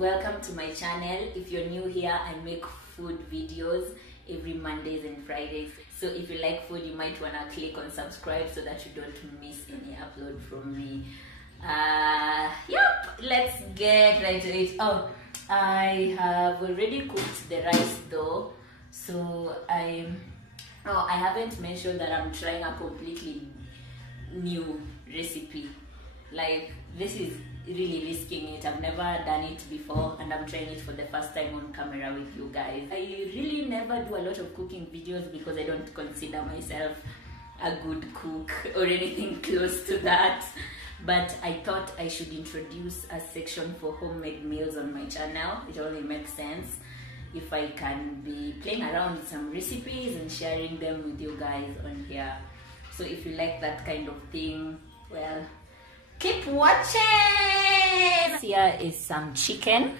welcome to my channel. If you're new here, I make food videos every Mondays and Fridays. So if you like food, you might want to click on subscribe so that you don't miss any upload from me. Yep, let's get right to it. Oh, I have already cooked the rice though, so I haven't mentioned that I'm trying a completely new recipe. Like, this is really risking it. I've never done it before and I'm trying it for the first time on camera with you guys. I really never do a lot of cooking videos because I don't consider myself a good cook or anything close to that, but I thought I should introduce a section for homemade meals on my channel. It only makes sense if I can be playing around with some recipes and sharing them with you guys on here. So if you like that kind of thing, well, keep watching. Here is some chicken,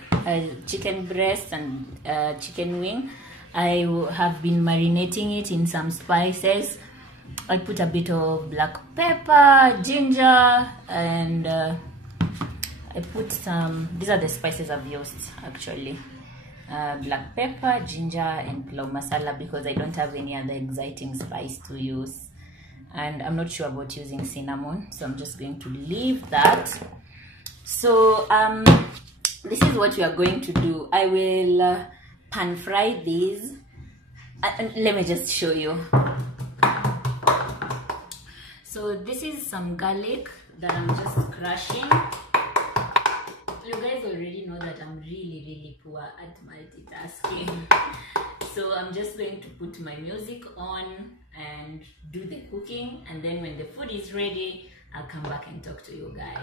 chicken breast and chicken wing. I have been marinating it in some spices. I put a bit of black pepper, ginger, and I put some, these are the spices I've used actually. Black pepper, ginger, and pilau masala because I don't have any other exciting spice to use. And I'm not sure about using cinnamon, so I'm just going to leave that. So this is what we are going to do. I will pan fry these, and let me just show you. So this is some garlic that I'm just crushing. You guys already know that I'm really poor at multitasking. So I'm just going to put my music on and do the cooking, and then when the food is ready, I'll come back and talk to you guys.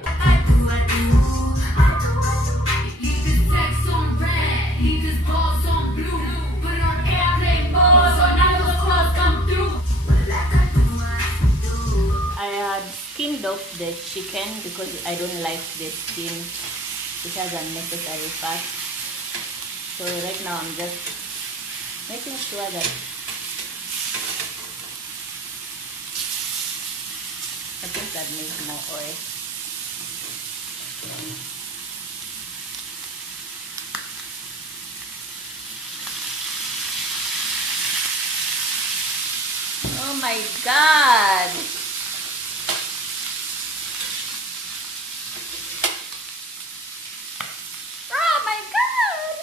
I had skinned off the chicken because I don't like the skin. It has unnecessary fat. So right now I'm just making sure that I think that needs more oil. Oh my God! Oh my God!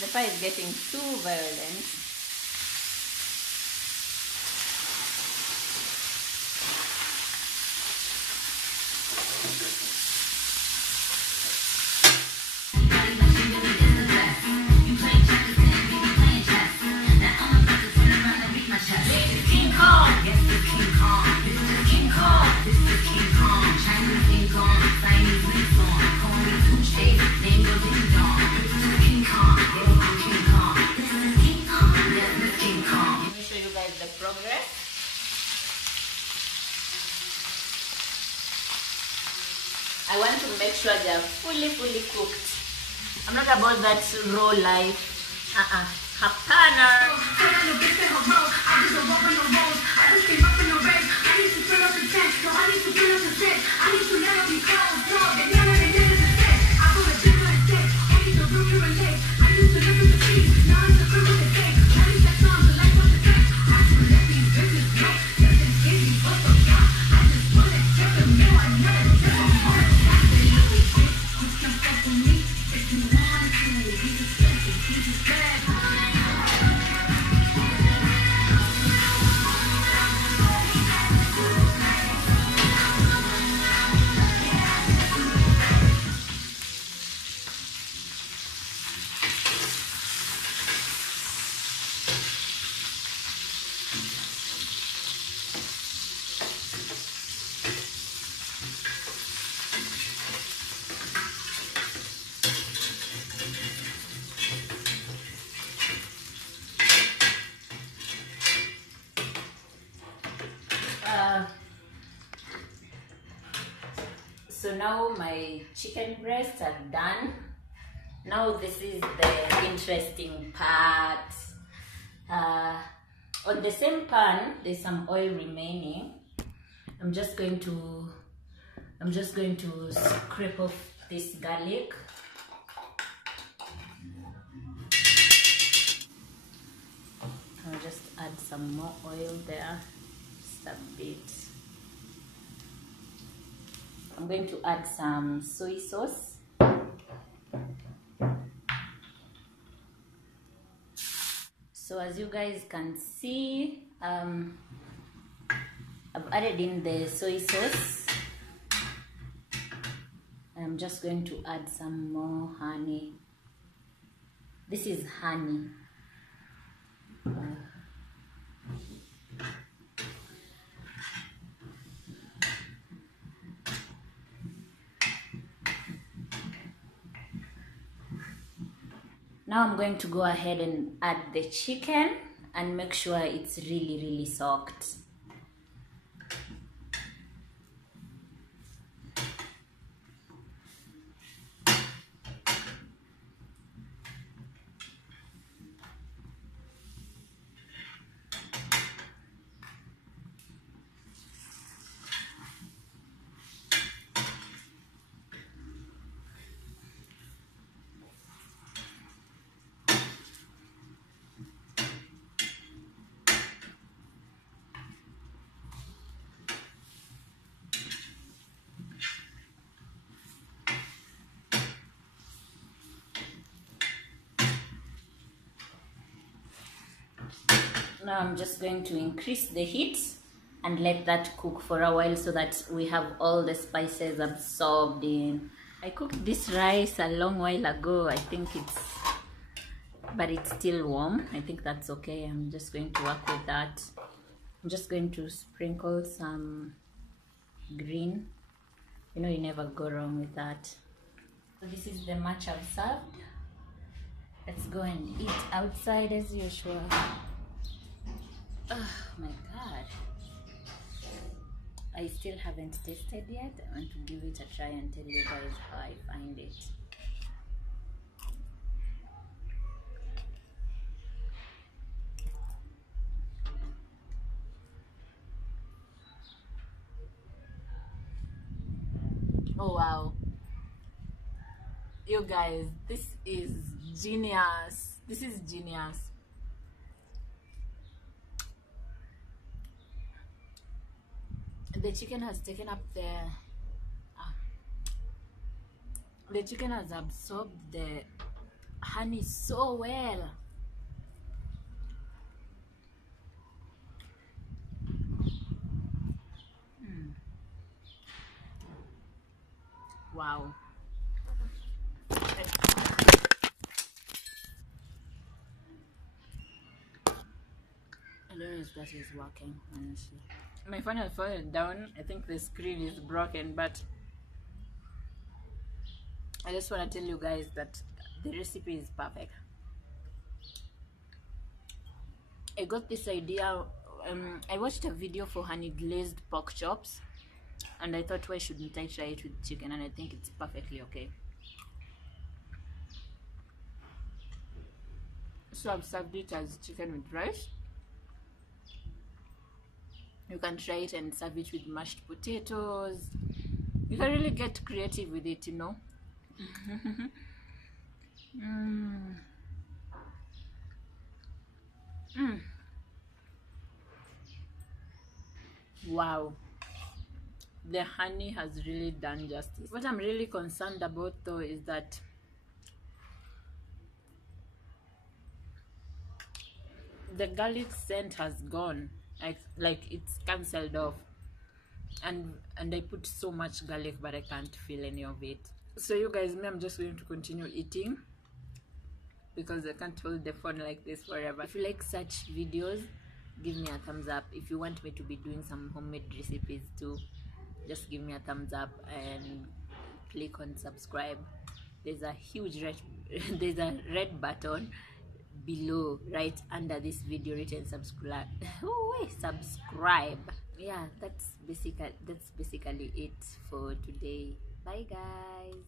The fire is getting too violent. I want to make sure they are fully cooked. I'm not about that raw life. Hapana. So now my chicken breasts are done. Now this is the interesting part. On the same pan, there's some oil remaining. I'm just going to I'm just going to scrape off this garlic. I'll just add some more oil there, just a bit. I'm going to add some soy sauce. So as you guys can see, I've added in the soy sauce. I'm just going to add some more honey. This is honey. Now I'm going to go ahead and add the chicken and make sure it's really soaked. Now I'm just going to increase the heat and let that cook for a while so that we have all the spices absorbed in. I cooked this rice a long while ago. I think but it's still warm. I think that's okay. I'm just going to work with that. I'm just going to sprinkle some green. You know, you never go wrong with that. So this is the much I've served. Let's go and eat outside as usual. Oh my god, I still haven't tasted yet. I want to give it a try and tell you guys how I find it. Oh wow, you guys, this is genius. This is genius. The chicken has taken up the chicken has absorbed the honey so well. Wow. I don't know if that is working, honestly. My phone has fallen down. I think the screen is broken, but I just want to tell you guys that the recipe is perfect. I got this idea. I watched a video for honey glazed pork chops, and I thought, why shouldn't I try it with chicken? And I think it's perfectly okay. So I've served it as chicken with rice. You can try it and serve it with mashed potatoes. You can really get creative with it, you know. Wow, the honey has really done justice. What I'm really concerned about though is that the garlic scent has gone. Like it's cancelled off, and I put so much garlic, but I can't feel any of it. So you guys, I'm just going to continue eating because I can't hold the phone like this forever. If you like such videos, give me a thumbs up. If you want me to be doing some homemade recipes too, just give me a thumbs up and click on subscribe. There's a huge there's a red button below, right under this video, written subscribe. Subscribe. Yeah, that's basically it for today. Bye guys.